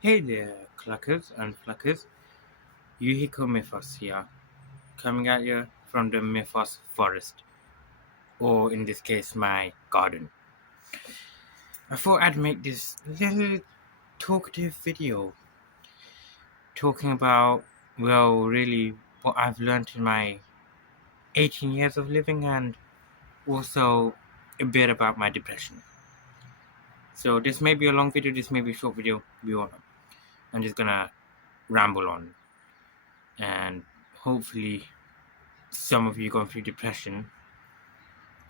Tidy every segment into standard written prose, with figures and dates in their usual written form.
Hey there, cluckers and fluckers. Yuhiko here, coming at you from the Mythos forest, or in this case, my garden. I thought I'd make this little talkative video talking about, well, really what I've learned in my 18 years of living and also a bit about my depression. So this may be a long video, this may be a short video, we won't know. I'm just gonna ramble on and hopefully some of you going through depression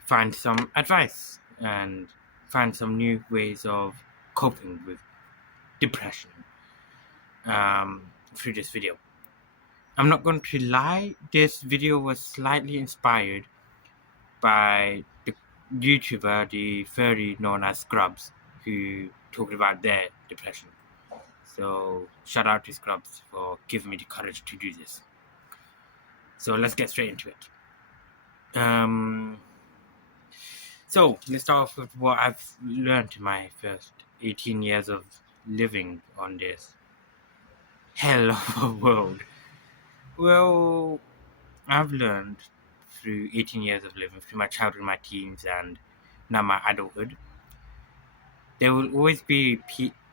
find some advice and find some new ways of coping with depression through this video. I'm not going to lie, this video was slightly inspired by the YouTuber, the furry known as Scrubs, who talked about their depression. So shout out to Scrubs for giving me the courage to do this. So let's get straight into it. So let's start off with what I've learned in my first 18 years of living on this hell of a world. Well, I've learned through 18 years of living, through my childhood, my teens, and now my adulthood, there will always be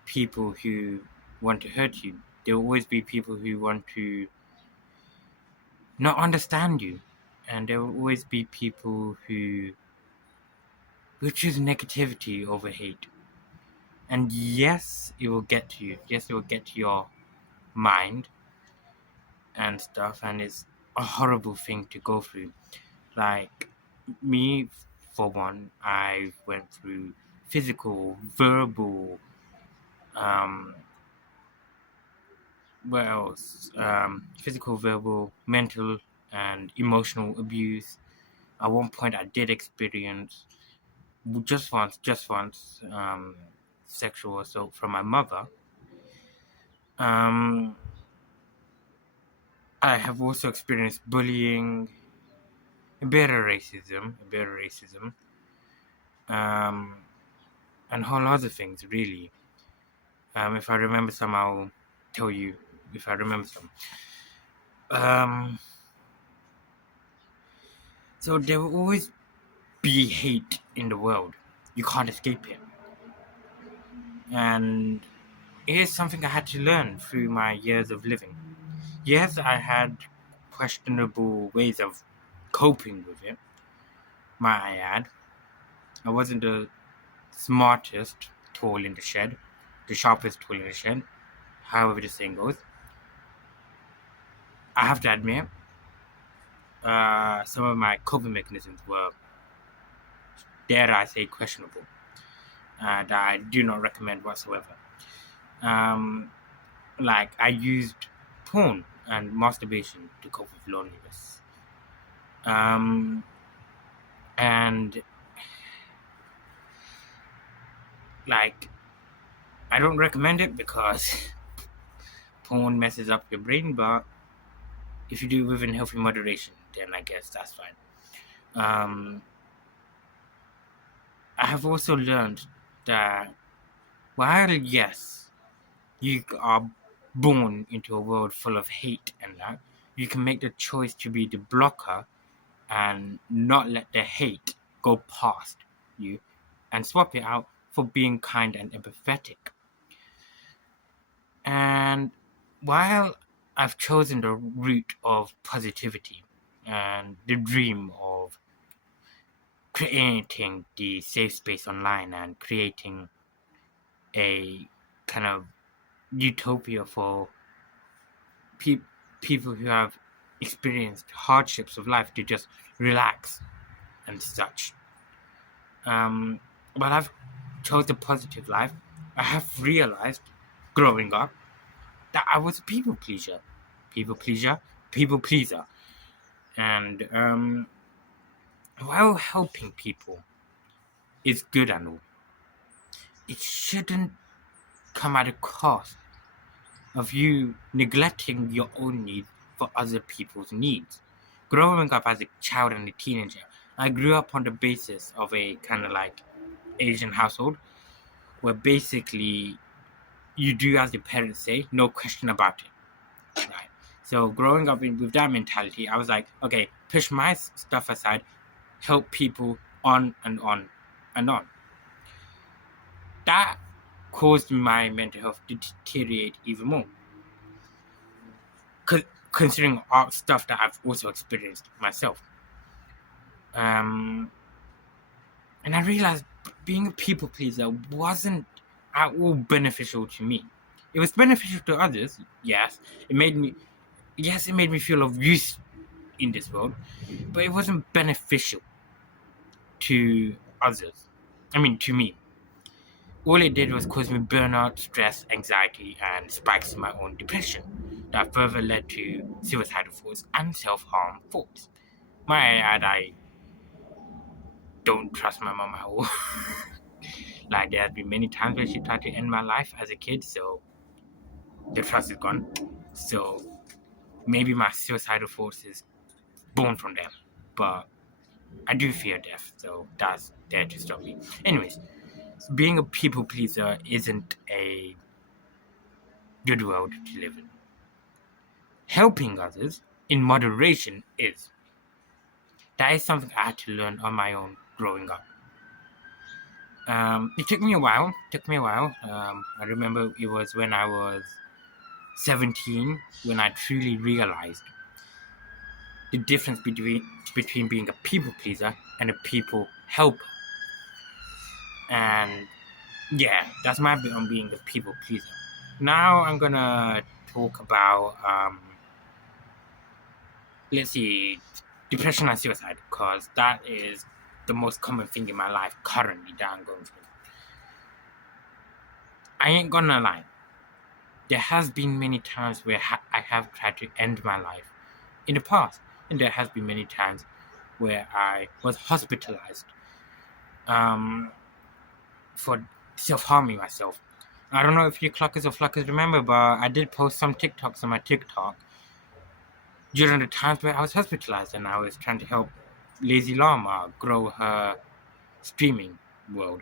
people who want to hurt you. There will always be people who want to not understand you. And there will always be people who choose negativity over hate. And yes, it will get to you. Yes, it will get to your mind and stuff, and it's a horrible thing to go through. Like me, for one, I went through physical, verbal, what else? Physical, verbal, mental, and emotional abuse. At one point, I did experience just once, sexual assault from my mother. I have also experienced bullying, a bit of racism, and whole other things really. If I remember some, I'll tell you if I remember some. So there will always be hate in the world. You can't escape it, and it is something I had to learn through my years of living. Yes, I had questionable ways of coping with it. Might I add, I wasn't the smartest tool in the shed, the sharpest tool in the shed, however the saying goes. I have to admit, some of my coping mechanisms were, dare I say, questionable, and I do not recommend whatsoever. Like, I used porn and masturbation to cope with loneliness. And, like, I don't recommend it because porn messes up your brain, but if you do it within healthy moderation, then I guess that's fine. I have also learned that while, yes, you are born into a world full of hate and that, you can make the choice to be the blocker and not let the hate go past you and swap it out for being kind and empathetic. And while I've chosen the route of positivity and the dream of creating the safe space online and creating a kind of utopia for people who have experienced hardships of life to just relax and such. But I've chose the positive life. I have realized growing up that I was a people pleaser, people pleaser, and while helping people is good and all, it shouldn't come at a cost of you neglecting your own needs for other people's needs. Growing up as a child and a teenager, I grew up on the basis of a kind of like Asian household where basically you do as the parents say, no question about it. Right. So growing up with that mentality, I was like, okay, push my stuff aside, help people on and on and on. That caused my mental health to deteriorate even more. Considering all stuff that I've also experienced myself. And I realized being a people pleaser wasn't at all beneficial to me. It was beneficial to others, yes. It made me feel of use in this world, but it wasn't beneficial to others. I mean, to me. All it did was cause me burnout, stress, anxiety, and spikes in my own depression that further led to suicidal thoughts and self-harm thoughts. I don't trust my mom at all. Like, there has been many times where she tried to end my life as a kid, so the trust is gone. So maybe my suicidal thoughts is born from them, but I do fear death, so that's there to stop me. Anyways, being a people pleaser isn't a good world to live in. Helping others in moderation is. That is something I had to learn on my own growing up. It took me a while. I remember it was when I was 17 when I truly realized the difference between being a people pleaser and a people helper. And yeah, that's my bit on being a people pleaser. Now I'm gonna talk about let's see, depression and suicide, because that is the most common thing in my life currently that I'm going through. I ain't gonna lie. There has been many times where I have tried to end my life in the past, and there has been many times where I was hospitalized for self-harming myself. I don't know if you cluckers or fluckers remember, but I did post some TikToks on my TikTok during the times where I was hospitalized and I was trying to help Lazy Llama grow her streaming world.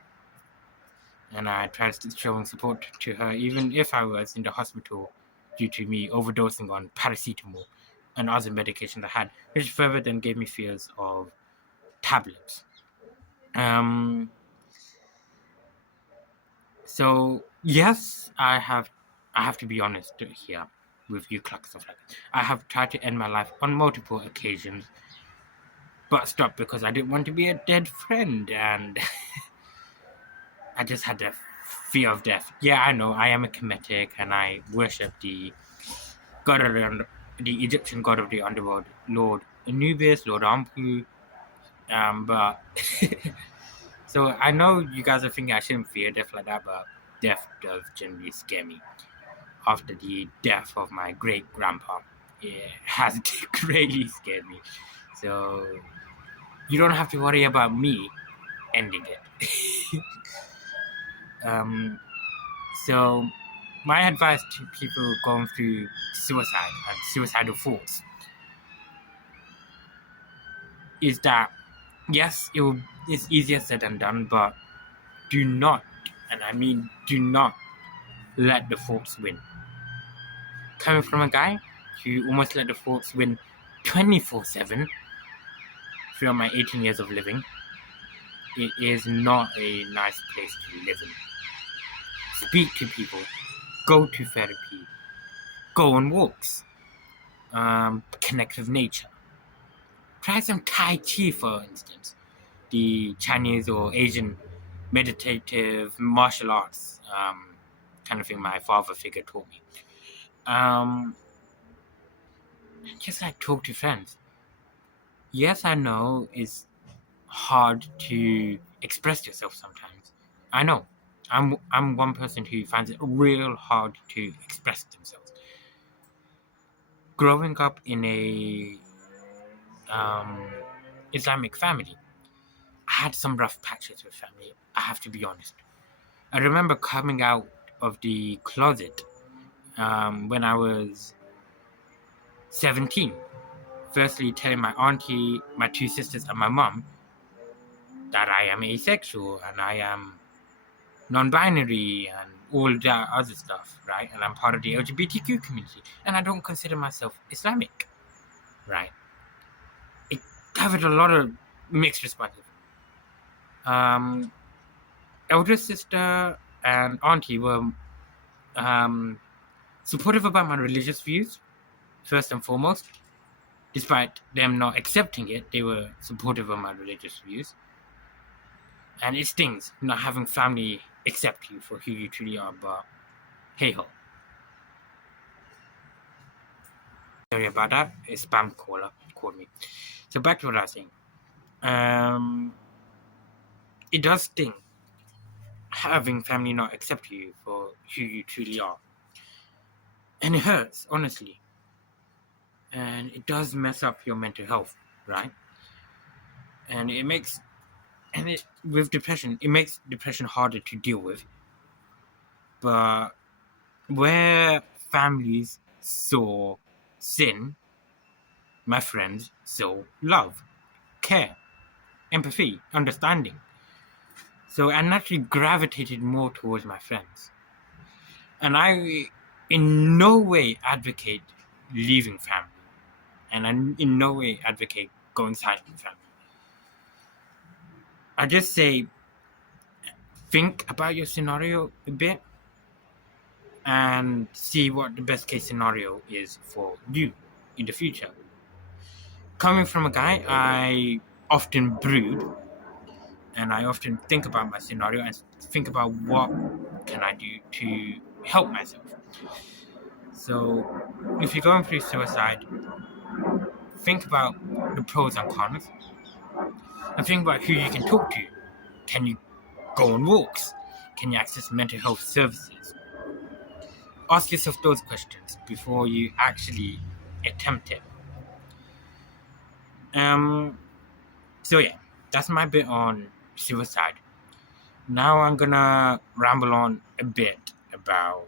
And I tried showing support to her even if I was in the hospital due to me overdosing on paracetamol and other medications I had, which further then gave me fears of tablets. So yes, I have to be honest here with you, clucks of like I have tried to end my life on multiple occasions, but stopped because I didn't want to be a dead friend, and I just had the fear of death. Yeah, I know I am a Kemetic and I worship the god of the Egyptian god of the underworld, Lord Anubis, Lord Ampu. But so I know you guys are thinking I shouldn't fear death like that, but death does generally scare me. After the death of my great grandpa, it has greatly scared me. So you don't have to worry about me ending it. So my advice to people going through suicide and suicidal thoughts is that yes, it's easier said than done, but do not, and I mean do not, let the thoughts win. Coming from a guy who almost let the thoughts win 24/7 throughout my 18 years of living, it is not a nice place to live in. Speak to people, go to therapy, go on walks, connect with nature. Try some Tai Chi, for instance, the Chinese or Asian meditative martial arts kind of thing my father figure taught me. Just like talk to friends. Yes, I know it's hard to express yourself sometimes. I know. I'm one person who finds it real hard to express themselves. Growing up in a Islamic family, I had some rough patches with family. I have to be honest. I remember coming out of the closet when I was 17. Firstly, telling my auntie, my two sisters, and my mum that I am asexual and I am non-binary and all that other stuff, right? And I'm part of the LGBTQ community, and I don't consider myself Islamic, right? It covered a lot of mixed responses. Elder sister and auntie were supportive about my religious views, first and foremost. Despite them not accepting it, they were supportive of my religious views. And it stings not having family accept you for who you truly are, but hey ho. Sorry about that. A spam caller called me. So back to what I was saying. It does sting having family not accept you for who you truly are. And it hurts, honestly. And it does mess up your mental health, right? And with depression, it makes depression harder to deal with. But where families saw sin, my friends saw love, care, empathy, understanding. So I naturally gravitated more towards my friends. And I in no way advocate leaving family. And I in no way advocate going silent in family. I just say think about your scenario a bit and see what the best case scenario is for you in the future. Coming from a guy, I often brood and I often think about my scenario and think about what can I do to help myself. So if you're going through suicide, think about the pros and cons and think about who you can talk to. Can you go on walks? Can you access mental health services? Ask yourself those questions before you actually attempt it. So yeah, that's my bit on suicide. Now I'm gonna ramble on a bit about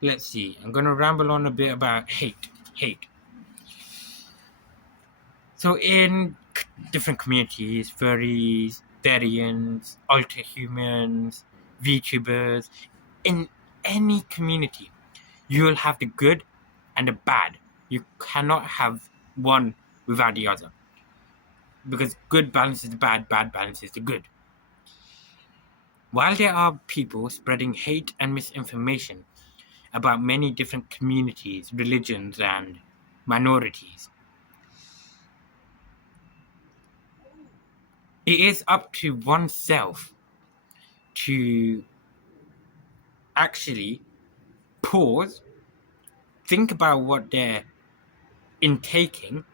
let's see. I'm gonna ramble on a bit about hate. So in different communities, furries, therians, alter humans, VTubers, in any community, you will have the good and the bad. You cannot have one without the other. Because good balances the bad, bad balances the good. While there are people spreading hate and misinformation about many different communities, religions, and minorities, it is up to oneself to actually pause, think about what they're intaking,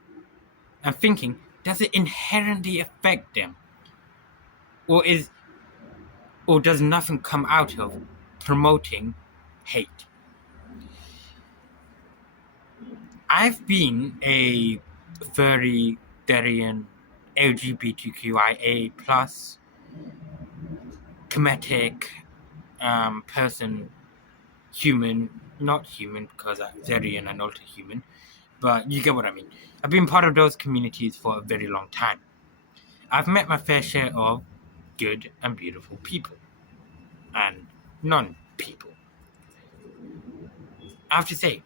and thinking, does it inherently affect them? Or does nothing come out of promoting hate? I've been a furry, therian, LGBTQIA plus comedic person, human, not human because I'm therian and ultra human, but you get what I mean. I've been part of those communities for a very long time. I've met my fair share of good and beautiful people and non-people. I have to say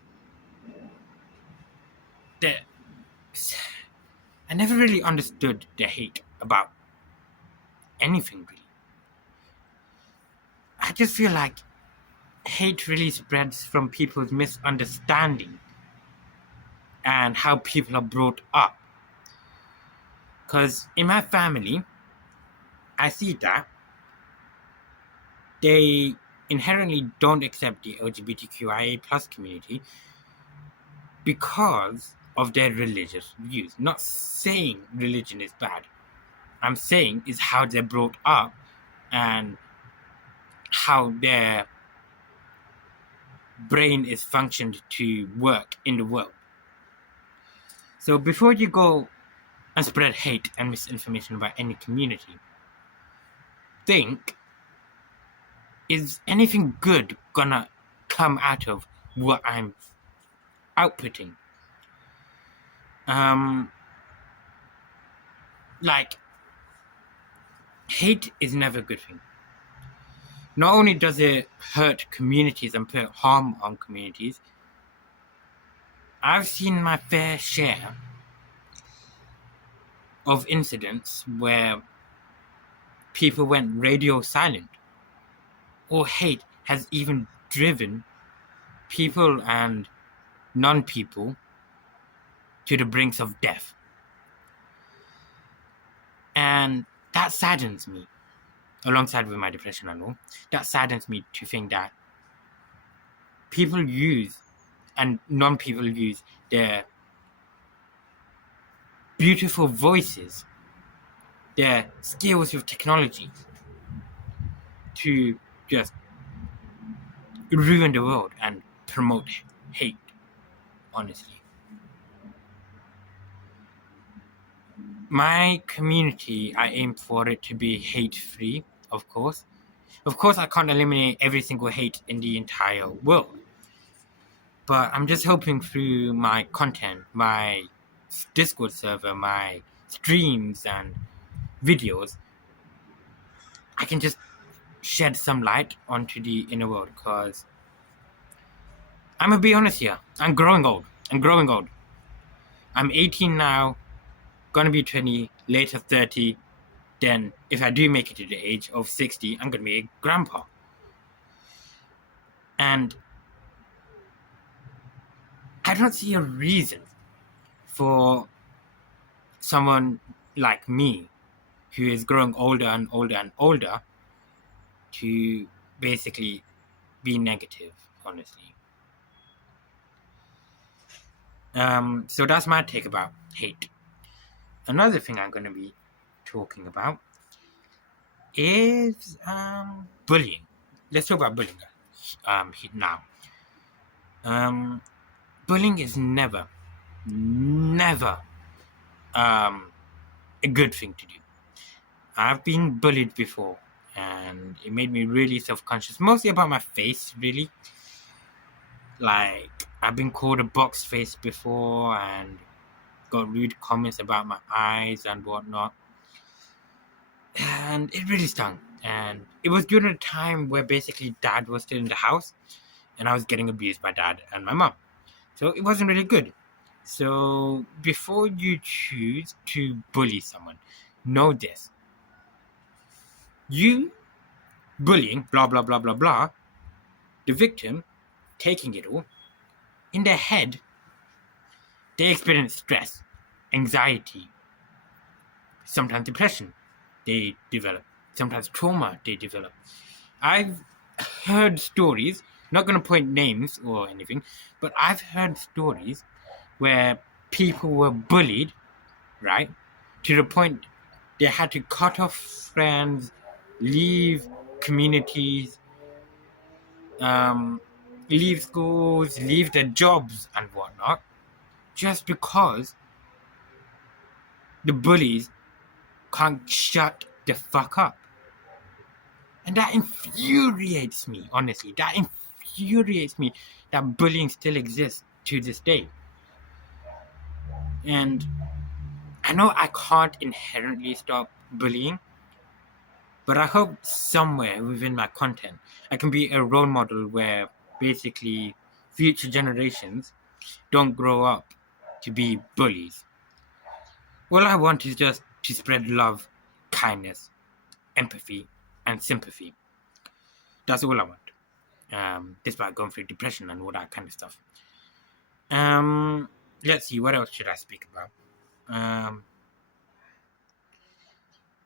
that I never really understood the hate about anything really. I just feel like hate really spreads from people's misunderstanding and how people are brought up. Because in my family, I see that they inherently don't accept the LGBTQIA plus community because of their religious views. Not saying religion is bad. I'm saying is how they're brought up and how their brain is functioned to work in the world. So before you go and spread hate and misinformation about any community, think, is anything good gonna come out of what I'm outputting? Like, hate is never a good thing. Not only does it hurt communities and put harm on communities, I've seen my fair share of incidents where people went radio silent, or hate has even driven people and non-people to the brinks of death. And that saddens me, alongside with my depression and all. That saddens me to think that people use, and non-people use, their beautiful voices, their skills with technology to just ruin the world and promote hate, honestly. My community, I aim for it to be hate-free, of course. Of course, I can't eliminate every single hate in the entire world. But I'm just hoping through my content, my Discord server, my streams and videos, I can just shed some light onto the inner world, because I'm gonna be honest here, I'm growing old. I'm 18 now, gonna be 20, later 30. Then if I do make it to the age of 60, I'm gonna be a grandpa. And I don't see a reason for someone like me, who is growing older and older and older, to basically be negative, honestly. So that's my take about hate. Another thing I'm going to be talking about is bullying. Let's talk about bullying now. Bullying is never a good thing to do. I've been bullied before, and it made me really self-conscious, mostly about my face, really. Like, I've been called a box face before and got rude comments about my eyes and whatnot, and it really stung. And it was during a time where basically Dad was still in the house and I was getting abused by Dad and my mom, so it wasn't really good. So before you choose to bully someone, know this: you bullying, blah blah blah blah blah, the victim taking it all, in their head they experience stress, anxiety, sometimes depression they develop, sometimes trauma they develop. I've heard stories, not going to point names or anything, but I've heard stories where people were bullied, right, to the point they had to cut off friends, leave communities, leave schools, leave their jobs and whatnot, just because the bullies can't shut the fuck up. And that infuriates me, honestly. That infuriates me that bullying still exists to this day. And I know I can't inherently stop bullying, but I hope somewhere within my content I can be a role model where basically future generations don't grow up to be bullies. All I want is just to spread love, kindness, empathy, and sympathy. That's all I want. Despite going through depression and all that kind of stuff. Let's see, what else should I speak about?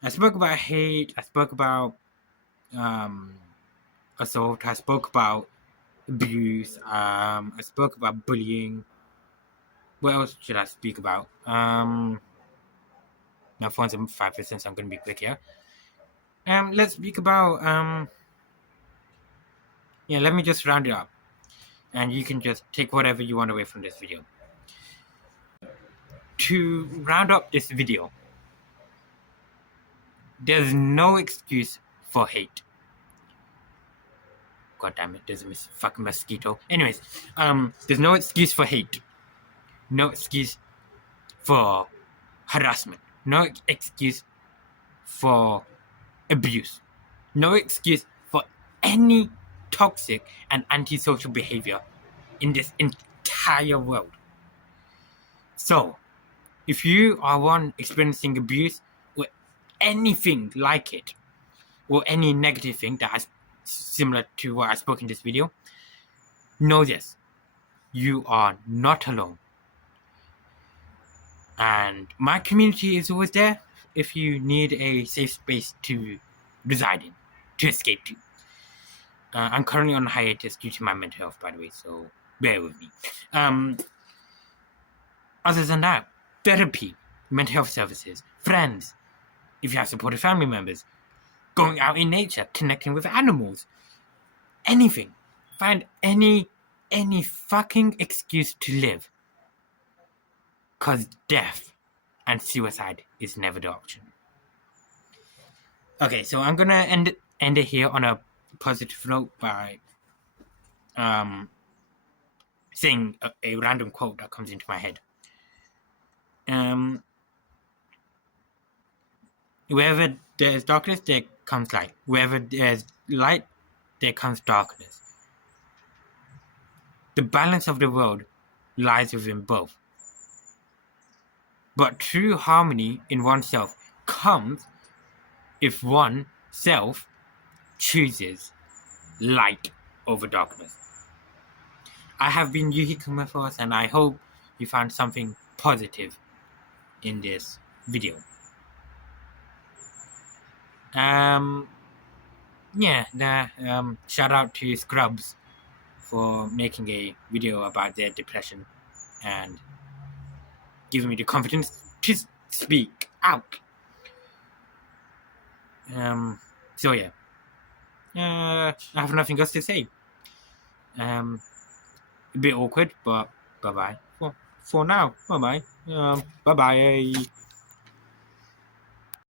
I spoke about hate, I spoke about assault, I spoke about abuse, I spoke about bullying. What else should I speak about? My phone's in 5%, so I'm going to be quick here. Let's speak about, let me just round it up. And you can just take whatever you want away from this video. To round up this video, there's no excuse for hate. God damn it, there's a fucking mosquito. Anyways, there's no excuse for hate. No excuse for harassment. No excuse for abuse. No excuse for any toxic and antisocial behavior in this entire world. So, if you are one experiencing abuse or anything like it, or any negative thing that is similar to what I spoke in this video, know this: you are not alone. And my community is always there if you need a safe space to reside in, to escape to. I'm currently on hiatus due to my mental health, by the way, so bear with me. Other than that, therapy, mental health services, friends, if you have supportive family members, going out in nature, connecting with animals, anything. Find any fucking excuse to live. Cause death and suicide is never the option. Okay, so I'm gonna end it here on a positive note by saying a random quote that comes into my head. Wherever there's darkness, there comes light. Wherever there's light, there comes darkness. The balance of the world lies within both. But true harmony in oneself comes if one self chooses light over darkness. I have been yuhiko, and I hope you found something positive in this video. Shout out to Scrubs for making a video about their depression and giving me the confidence to speak out. So yeah, I have nothing else to say. A bit awkward, but bye bye for now. Bye bye. Bye bye.